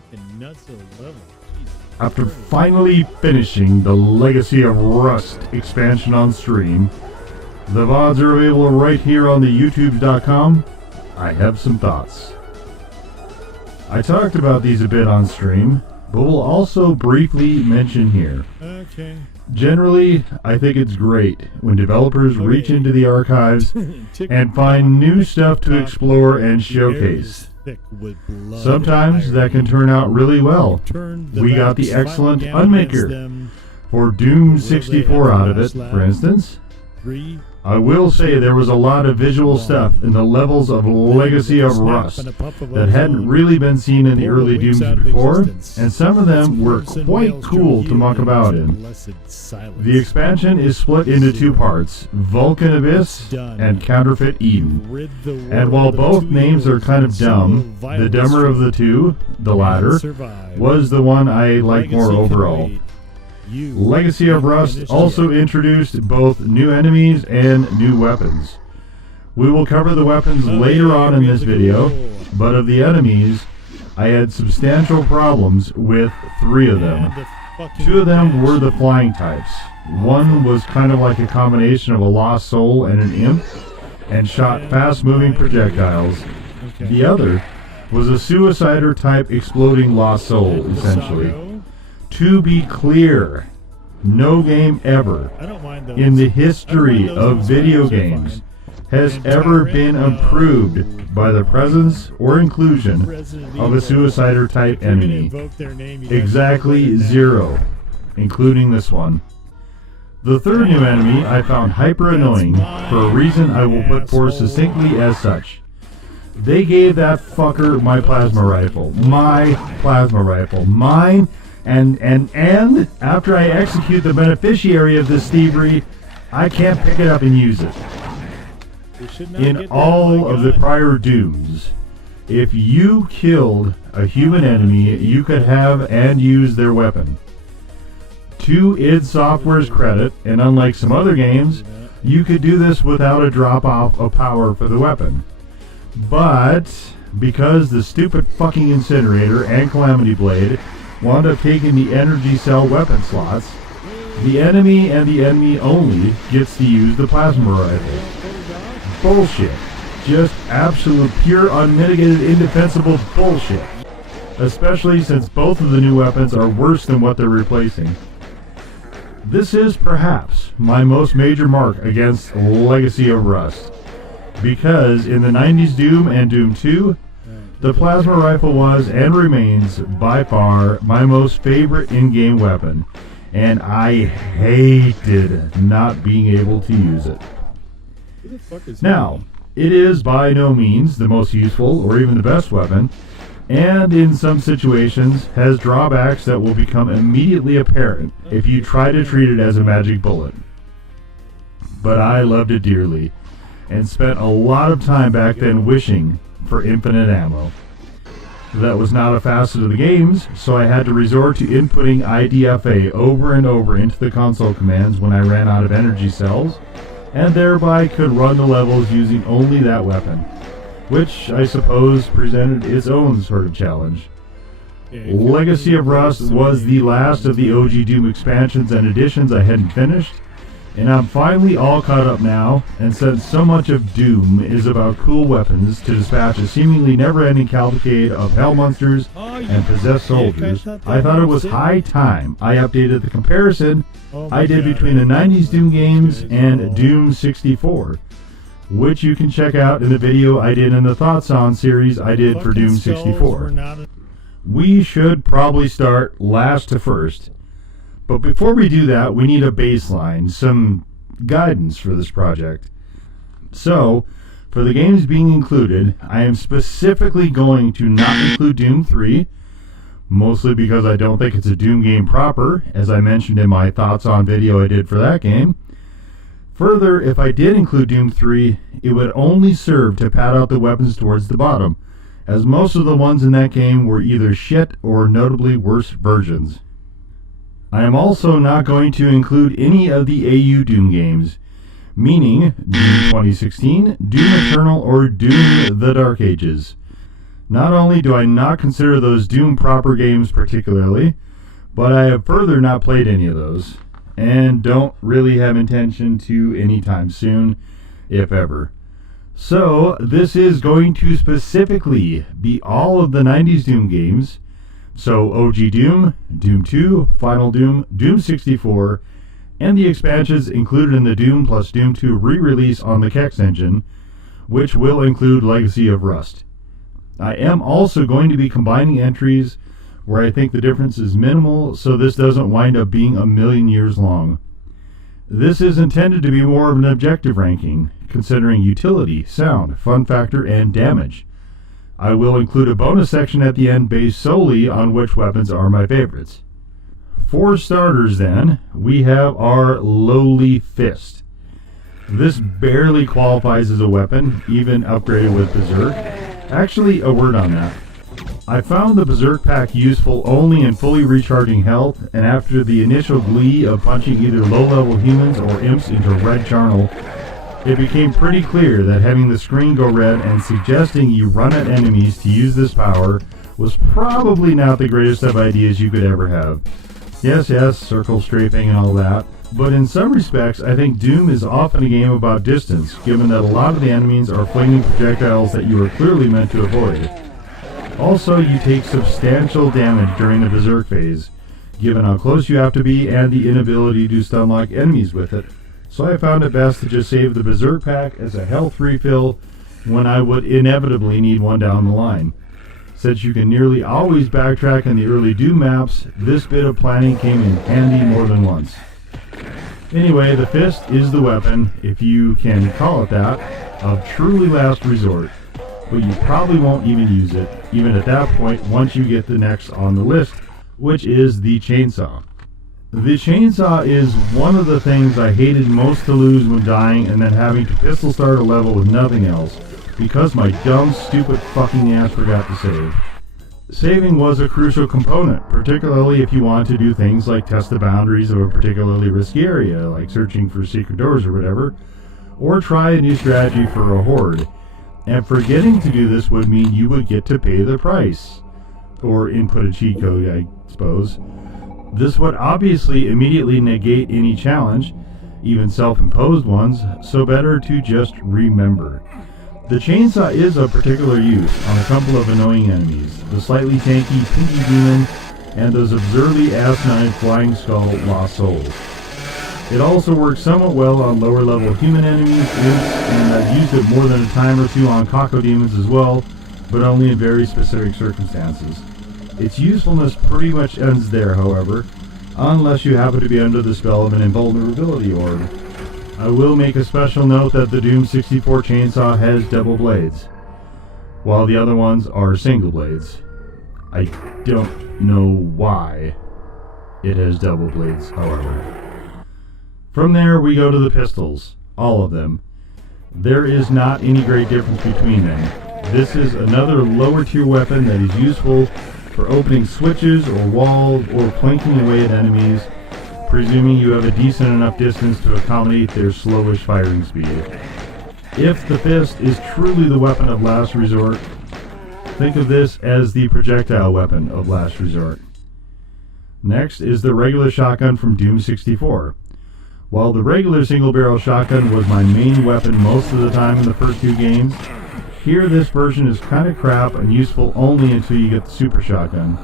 fucking nuts of the level. Jesus. After finally finishing the Legacy of Rust expansion on stream, the VODs are available right here on the youtube.com. I have some thoughts. I talked about these a bit on stream, but will also briefly mention here. Okay. Generally, I think it's great when developers reach into the archives and find new stuff to explore and showcase. Sometimes that can turn out really well. We got the excellent Unmaker for Doom 64 out of it, for instance. I will say there was a lot of visual stuff in the levels of Legacy of Rust that hadn't really been seen in the early Dooms before, and some of them were quite cool to muck about in. The expansion is split into two parts, Vulcan Abyss and Counterfeit Eden. And while both names are kind of dumb, the dumber of the two, the latter, was the one I like more overall. Legacy of Rust also introduced both new enemies and new weapons. We will cover the weapons later on in this video, but of the enemies, I had substantial problems with 3 of them. 2 of them were the flying types. One was kind of like a combination of a lost soul and an imp, and shot fast-moving projectiles. The other was a suicider type exploding lost soul, essentially. To be clear, no game ever in the history of video games has ever been improved by the presence or inclusion of a suicider type enemy. Exactly 0, including this one. The third new enemy I found hyper annoying for a reason I will put forth succinctly as such. They gave that fucker my plasma rifle. My plasma rifle. Mine. And after I execute the beneficiary of this thievery, I can't pick it up and use it. In all of the prior Dooms, if you killed a human enemy, you could have and use their weapon. To id Software's credit, and unlike some other games, you could do this without a drop-off of power for the weapon. But because the stupid fucking Incinerator and Calamity Blade wound up taking the energy cell weapon slots, the enemy and the enemy only gets to use the plasma rifle. Bullshit. Just absolute, pure, unmitigated, indefensible bullshit. Especially since both of the new weapons are worse than what they're replacing. This is perhaps my most major mark against Legacy of Rust. Because in the 90s Doom and Doom 2, the plasma rifle was and remains by far my most favorite in-game weapon, and I hated not being able to use it. Now, it is by no means the most useful or even the best weapon, and in some situations has drawbacks that will become immediately apparent if you try to treat it as a magic bullet. But I loved it dearly, and spent a lot of time back then wishing for infinite ammo. That was not a facet of the games, so I had to resort to inputting IDFA over and over into the console commands when I ran out of energy cells, and thereby could run the levels using only that weapon, which I suppose presented its own sort of challenge. Legacy of Rust was the last of the OG Doom expansions and additions I hadn't finished, and I'm finally all caught up now, and since so much of Doom is about cool weapons to dispatch a seemingly never-ending cavalcade of hell monsters and possessed soldiers, I thought it was high time I updated the comparison I did between the 90s Doom games and Doom 64, which you can check out in the video I did in the Thoughts On series I did for Doom 64. We should probably start last to first. But before we do that, we need a baseline, some guidance for this project. So, for the games being included, I am specifically going to not include Doom 3, mostly because I don't think it's a Doom game proper, as I mentioned in my Thoughts On video I did for that game. Further, if I did include Doom 3, it would only serve to pad out the weapons towards the bottom, as most of the ones in that game were either shit or notably worse versions. I am also not going to include any of the AU Doom games, meaning Doom 2016, Doom Eternal, or Doom the Dark Ages. Not only do I not consider those Doom proper games particularly, but I have further not played any of those, and don't really have intention to anytime soon, if ever. So, this is going to specifically be all of the 90s Doom games. So, OG Doom, Doom 2, Final Doom, Doom 64, and the expansions included in the Doom plus Doom 2 re-release on the Kex Engine, which will include Legacy of Rust. I am also going to be combining entries where I think the difference is minimal, so this doesn't wind up being a million years long. This is intended to be more of an objective ranking, considering utility, sound, fun factor, and damage. I will include a bonus section at the end based solely on which weapons are my favorites. For starters then, we have our lowly fist. This barely qualifies as a weapon, even upgraded with Berserk. Actually, a word on that. I found the Berserk pack useful only in fully recharging health, and after the initial glee of punching either low-level humans or imps into red charnel, it became pretty clear that having the screen go red and suggesting you run at enemies to use this power was probably not the greatest of ideas you could ever have. Yes, circle strafing and all that, but in some respects I think Doom is often a game about distance, given that a lot of the enemies are flinging projectiles that you are clearly meant to avoid. Also, you take substantial damage during the Berserk phase, given how close you have to be and the inability to stun-lock enemies with it, so I found it best to just save the Berserk pack as a health refill when I would inevitably need one down the line. Since you can nearly always backtrack in the early Doom maps, this bit of planning came in handy more than once. Anyway, the fist is the weapon, if you can call it that, of truly last resort. But you probably won't even use it, even at that point, once you get the next on the list, which is the chainsaw. The chainsaw is one of the things I hated most to lose when dying and then having to pistol start a level with nothing else, because my dumb, stupid fucking ass forgot to save. Saving was a crucial component, particularly if you want to do things like test the boundaries of a particularly risky area, like searching for secret doors or whatever, or try a new strategy for a horde. And forgetting to do this would mean you would get to pay the price. Or input a cheat code, I suppose. This would obviously immediately negate any challenge, even self-imposed ones, so better to just remember. The chainsaw is of particular use on a couple of annoying enemies, the slightly tanky Pinky Demon and those absurdly asinine Flying Skull Lost Souls. It also works somewhat well on lower level human enemies, imps, and I've used it more than a time or two on Kako Demons as well, but only in very specific circumstances. Its usefulness pretty much ends there, however, unless you happen to be under the spell of an invulnerability orb. I will make a special note that the Doom 64 chainsaw has double blades, while the other ones are single blades. I don't know why it has double blades, however. From there, we go to the pistols, all of them. There is not any great difference between them. This is another lower tier weapon that is useful for opening switches or walls or planking away at enemies, presuming you have a decent enough distance to accommodate their slowish firing speed. If the fist is truly the weapon of last resort, think of this as the projectile weapon of last resort. Next is the regular shotgun from Doom 64. While the regular single-barrel shotgun was my main weapon most of the time in the first two games, here this version is kind of crap and useful only until you get the super shotgun.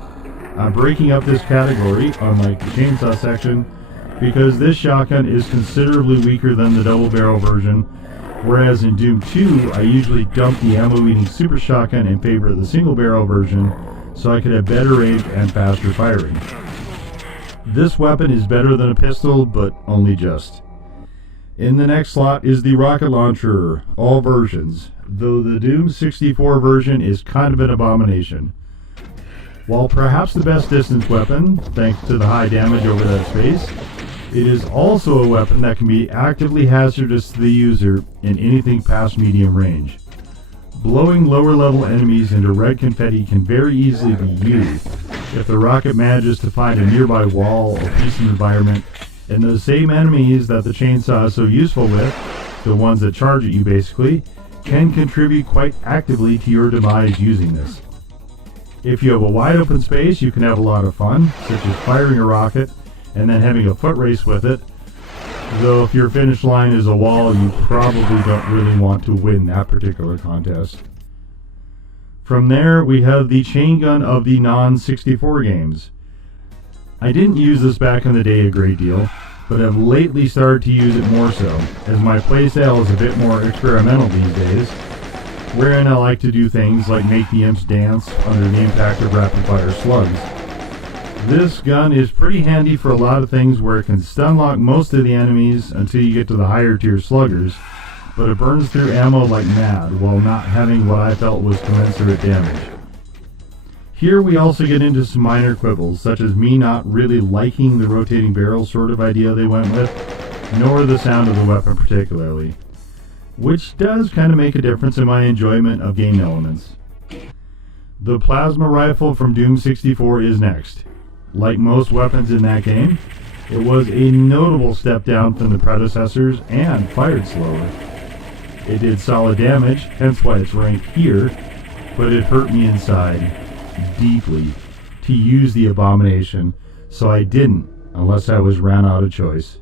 I'm breaking up this category, unlike the chainsaw section, because this shotgun is considerably weaker than the double-barrel version, whereas in Doom 2 I usually dump the ammo-eating super shotgun in favor of the single-barrel version so I could have better range and faster firing. This weapon is better than a pistol, but only just. In the next slot is the rocket launcher, all versions, though the Doom 64 version is kind of an abomination. While perhaps the best distance weapon, thanks to the high damage over that space, it is also a weapon that can be actively hazardous to the user in anything past medium range. Blowing lower level enemies into red confetti can very easily be used if the rocket manages to find a nearby wall or piece of environment, and those same enemies that the chainsaw is so useful with, the ones that charge at you basically, can contribute quite actively to your demise using this. If you have a wide open space, you can have a lot of fun, such as firing a rocket and then having a foot race with it. Though if your finish line is a wall, you probably don't really want to win that particular contest. From there, we have the Chaingun of the non-64 games. I didn't use this back in the day a great deal, but have lately started to use it more so, as my playstyle is a bit more experimental these days, wherein I like to do things like make the imps dance under the impact of rapid-fire slugs. This gun is pretty handy for a lot of things where it can stun lock most of the enemies until you get to the higher tier sluggers, but it burns through ammo like mad while not having what I felt was commensurate damage. Here we also get into some minor quibbles, such as me not really liking the rotating barrel sort of idea they went with, nor the sound of the weapon particularly, which does kind of make a difference in my enjoyment of game elements. The plasma rifle from Doom 64 is next. Like most weapons in that game, it was a notable step down from the predecessors and fired slower. It did solid damage, hence why it's ranked here, but it hurt me inside deeply to use the abomination, so I didn't unless I was ran out of choice.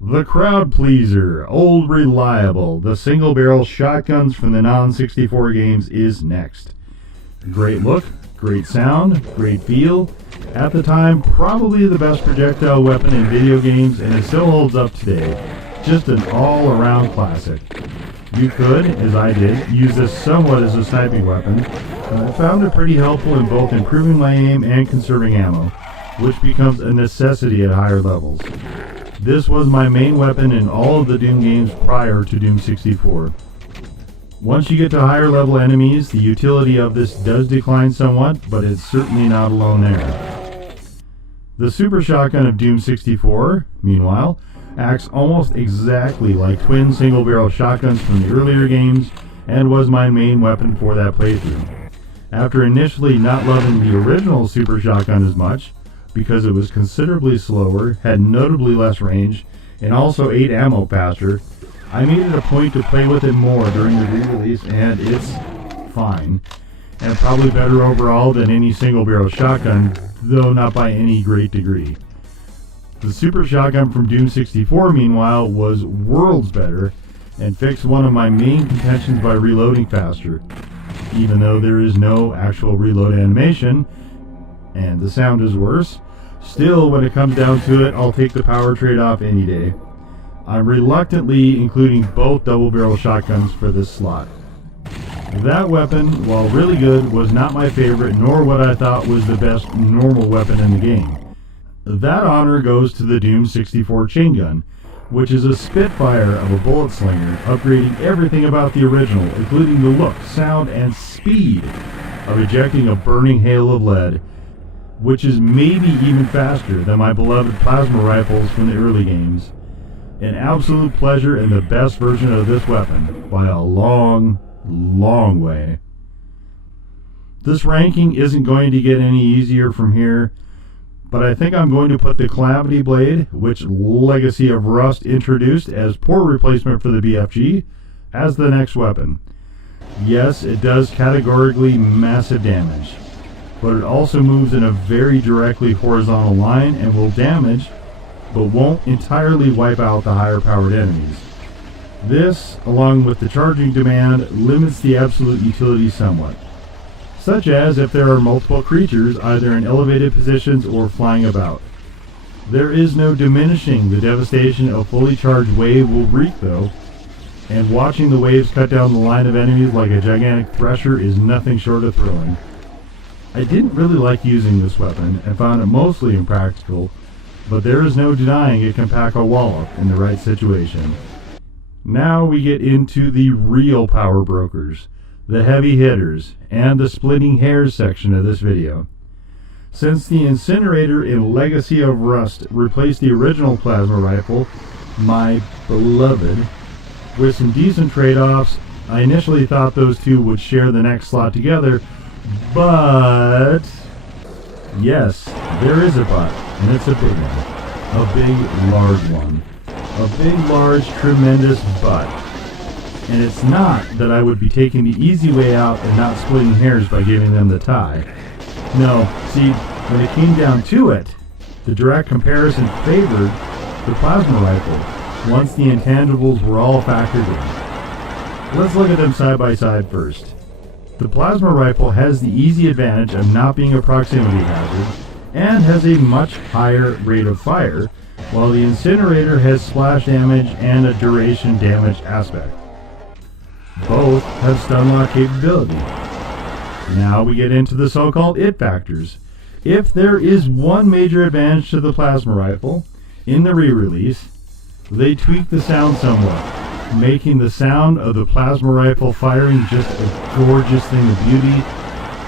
The crowd pleaser, old reliable, the single barrel shotguns from the non-64 games is next. Great look, great sound, great feel. At the time, probably the best projectile weapon in video games, and it still holds up today. Just an all-around classic. You could, as I did, use this somewhat as a sniping weapon, and I found it pretty helpful in both improving my aim and conserving ammo, which becomes a necessity at higher levels. This was my main weapon in all of the Doom games prior to Doom 64. Once you get to higher level enemies, the utility of this does decline somewhat, but it's certainly not alone there. The Super Shotgun of Doom 64, meanwhile, acts almost exactly like twin single-barrel shotguns from the earlier games, and was my main weapon for that playthrough. After initially not loving the original Super Shotgun as much, because it was considerably slower, had notably less range, and also ate ammo faster, I made it a point to play with it more during the re-release, and it's fine, and probably better overall than any single-barrel shotgun, though not by any great degree. The Super Shotgun from Doom 64, meanwhile, was worlds better, and fixed one of my main contentions by reloading faster, even though there is no actual reload animation, and the sound is worse. Still, when it comes down to it, I'll take the power trade-off any day. I'm reluctantly including both double-barrel shotguns for this slot. That weapon, while really good, was not my favorite, nor what I thought was the best normal weapon in the game. That honor goes to the Doom 64 Chaingun, which is a spitfire of a bullet slinger, upgrading everything about the original, including the look, sound, and speed of ejecting a burning hail of lead, which is maybe even faster than my beloved plasma rifles from the early games. An absolute pleasure and the best version of this weapon by a long, long way. This ranking isn't going to get any easier from here, but I think I'm going to put the Calamity Blade, which Legacy of Rust introduced as poor replacement for the BFG, as the next weapon. Yes, it does categorically massive damage, but it also moves in a very directly horizontal line and will damage, but won't entirely wipe out the higher powered enemies. This, along with the charging demand, limits the absolute utility somewhat, such as if there are multiple creatures either in elevated positions or flying about. There is no diminishing the devastation a fully charged wave will wreak though, and watching the waves cut down the line of enemies like a gigantic thresher is nothing short of thrilling. I didn't really like using this weapon and found it mostly impractical, but there is no denying it can pack a wallop in the right situation. Now we get into the real power brokers, the heavy hitters, and the splitting hairs section of this video. Since the Incinerator in Legacy of Rust replaced the original plasma rifle, my beloved, with some decent trade-offs, I initially thought those two would share the next slot together, but yes, there is a but, and it's a big one. A big, large one. A big, large, tremendous but. And it's not that I would be taking the easy way out and not splitting hairs by giving them the tie. No, see, when it came down to it, the direct comparison favored the plasma rifle, once the intangibles were all factored in. Let's look at them side by side first. The plasma rifle has the easy advantage of not being a proximity hazard, and has a much higher rate of fire, while the Incinerator has splash damage and a duration damage aspect. Both have stun lock capability. Now we get into the so-called it factors. If there is one major advantage to the plasma rifle, in the re-release, they tweak the sound somewhat, making the sound of the plasma rifle firing just a gorgeous thing of beauty,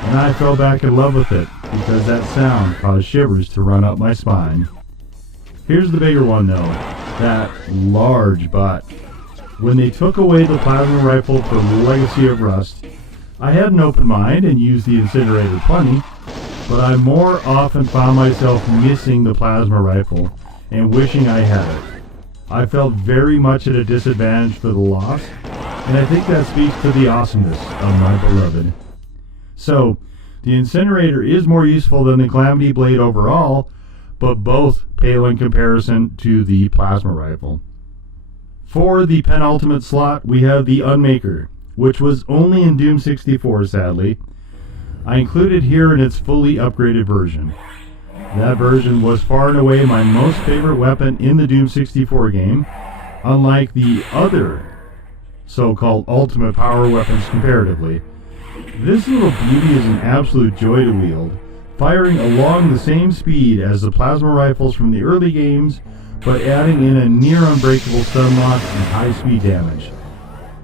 and I fell back in love with it, because that sound caused shivers to run up my spine. Here's the bigger one though, that large butt. When they took away the plasma rifle for Legacy of Rust, I had an open mind and used the Incinerator plenty, but I more often found myself missing the plasma rifle and wishing I had it. I felt very much at a disadvantage for the loss, and I think that speaks to the awesomeness of my beloved. So, the Incinerator is more useful than the Calamity Blade overall, but both pale in comparison to the plasma rifle. For the penultimate slot, we have the Unmaker, which was only in Doom 64, sadly. I included here in its fully upgraded version. That version was far and away my most favorite weapon in the Doom 64 game, unlike the other so-called ultimate power weapons comparatively. This little beauty is an absolute joy to wield, firing along the same speed as the plasma rifles from the early games, but adding in a near unbreakable stun lock and high speed damage,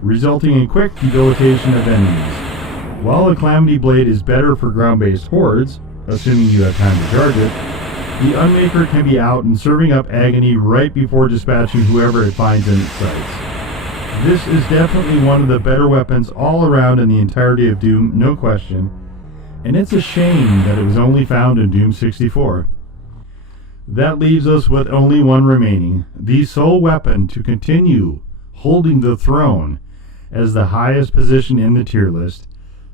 resulting in quick debilitation of enemies. While the Calamity Blade is better for ground-based hordes, assuming you have time to charge it, the Unmaker can be out and serving up agony right before dispatching whoever it finds in its sights. This is definitely one of the better weapons all around in the entirety of Doom, no question, and it's a shame that it was only found in Doom 64. That leaves us with only one remaining, the sole weapon to continue holding the throne as the highest position in the tier list,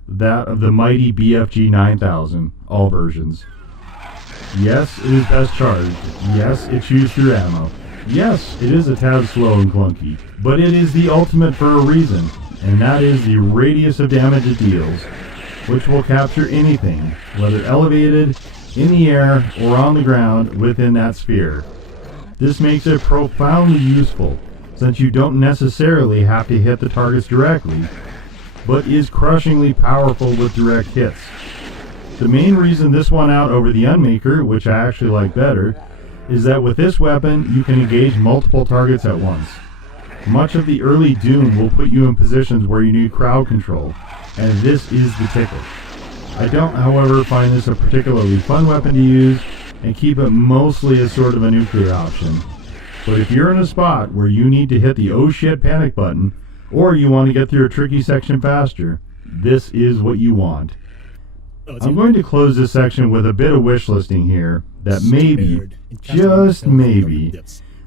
that of the mighty BFG 9000, all versions. Yes, it is best charged. Yes, it chews through ammo. Yes, it is a tad slow and clunky, but it is the ultimate for a reason, and that is the radius of damage it deals, which will capture anything, whether elevated, in the air, or on the ground within that sphere. This makes it profoundly useful, since you don't necessarily have to hit the targets directly, but is crushingly powerful with direct hits. The main reason this won out over the Unmaker, which I actually like better, is that with this weapon you can engage multiple targets at once. Much of the early Doom will put you in positions where you need crowd control, and this is the ticket. I don't, however, find this a particularly fun weapon to use, and keep it mostly as sort of a nuclear option. But if you're in a spot where you need to hit the oh shit panic button, or you want to get through a tricky section faster, this is what you want. I'm going to close this section with a bit of wishlisting here, that maybe, just maybe,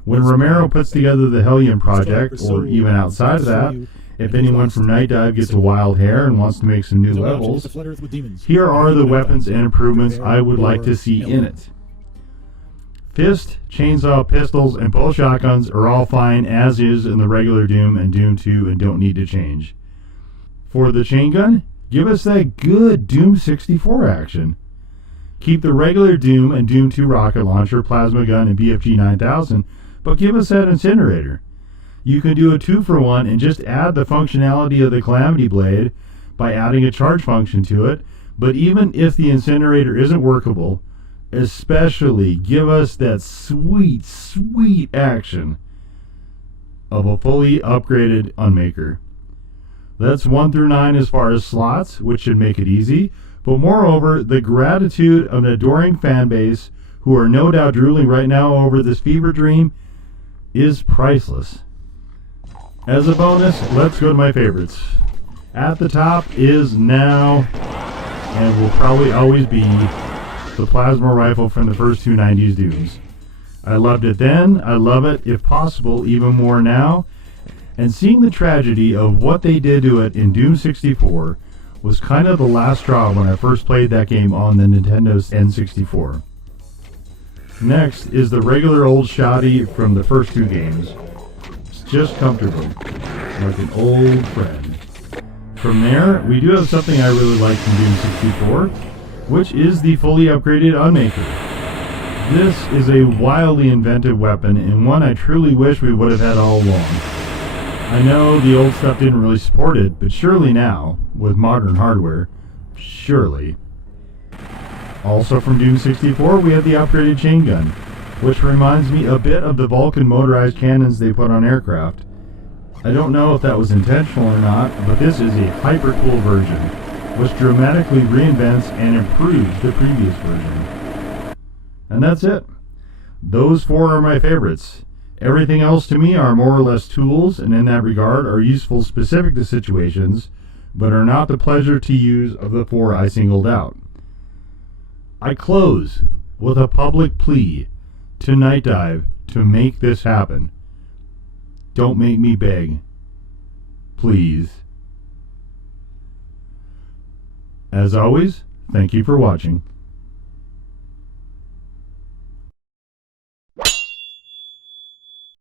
when Romero puts together the Hellion project, or even outside of that, if anyone from Night Dive gets a wild hair and wants to make some new levels, here are the weapons and improvements I would like to see in it. Fist, chainsaw, pistols, and both shotguns are all fine as is in the regular Doom and Doom 2 and don't need to change. For the Chaingun, give us that good Doom 64 action. Keep the regular Doom and Doom 2 rocket launcher, plasma gun, and BFG 9000, but give us that Incinerator. You can do a 2-for-1 and just add the functionality of the Calamity Blade by adding a charge function to it, but even if the Incinerator isn't workable, especially give us that sweet, sweet action of a fully upgraded Unmaker. That's 1 through 9 as far as slots, which should make it easy, but moreover, the gratitude of an adoring fan base who are no doubt drooling right now over this fever dream is priceless. As a bonus, let's go to my favorites. At the top is now, and will probably always be, the plasma rifle from the first two 90s Dooms. I loved it then, I love it, if possible, even more now, And seeing the tragedy of what they did to it in Doom 64 was kind of the last straw when I first played that game on the Nintendo N64. Next is the regular old shoddy from the first two games. It's just comfortable, like an old friend. From there, we do have something I really like from Doom 64, which is the fully upgraded Unmaker. This is a wildly inventive weapon, and one I truly wish we would have had all along. I know the old stuff didn't really support it, but surely now, with modern hardware, surely. Also from Doom 64, we have the upgraded Chaingun, which reminds me a bit of the Vulcan motorized cannons they put on aircraft. I don't know if that was intentional or not, but this is a hyper-cool version, which dramatically reinvents and improves the previous version. And that's it. Those four are my favorites. Everything else to me are more or less tools, and in that regard are useful specific to situations, but are not the pleasure to use of the four I singled out. I close with a public plea to Night Dive to make this happen. Don't make me beg. Please. As always, thank you for watching.